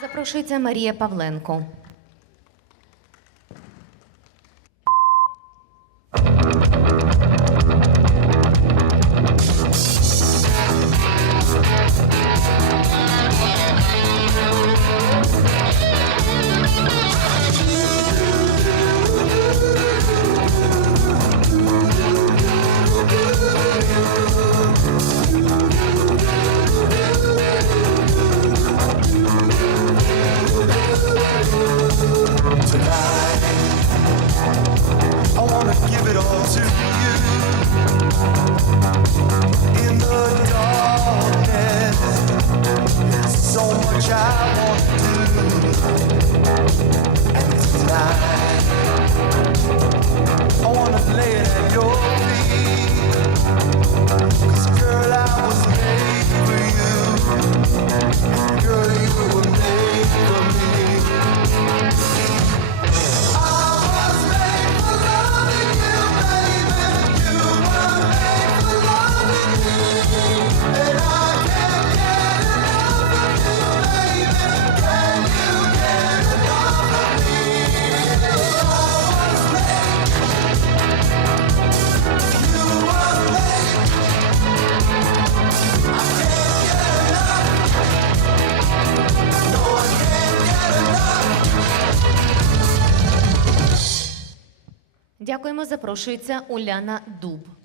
Запрошується Марія Павленко. Give it Дякуємо. Запрошується Уляна Дуб.